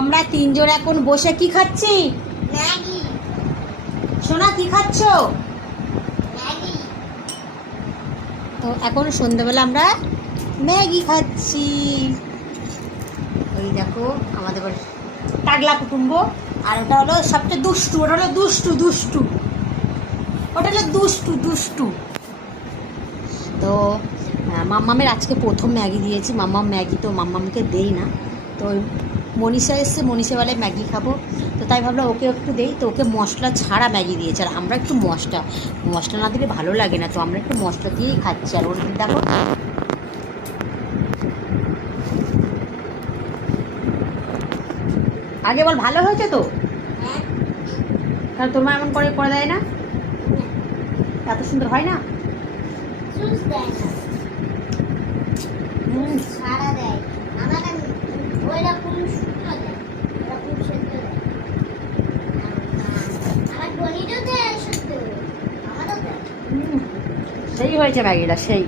আমরা তিনজন এখন বসে কি খাচ্ছি? ম্যাগি। সোনা কি খাচ্ছ? ম্যাগি। তো এখন সন্ধ্যাবেলা আমরা ম্যাগি খাচ্ছি। ওই দেখো আমাদের বাড়ি টাগলা কুটুম্ব। আর ওটা হলো সবচেয়ে দুষ্টু, ওটা হলো দুষ্টু দুষ্টু, ওটা হলো দুষ্টু দুষ্টু। তো মাম্মামের আজকে প্রথম ম্যাগি দিয়েছি। মাম্মাম ম্যাগি তো মাম্মামকে দেই না। তো মনীষা এসছে, মনীষা বলে ম্যাগি খাবো, তো তাই ভাবলাম ওকে একটু দেই। তো ওকে মশলা ছাড়া ম্যাগি দিয়েছে, আর আমরা একটু মশলা না দিলে ভালো লাগে না, তো আমরা একটু মশলা দিয়েই খাচ্ছি। আর ওর দেখো আগে বল ভালো হয়েছে তো? হ্যাঁ। তাহলে তোমার এমন করে করে দেয় না? এত সুন্দর হয় না? জুস দেয় না, সারা দেয়। আমাকে ওইটা কোন শুকনো দেয়, ওটা কোন সেদ্ধ দেয়। আমার গণিতও দেয় সেদ্ধ, আমারও দেয়। সেই হয়েছে ম্যাগিটা, সেই।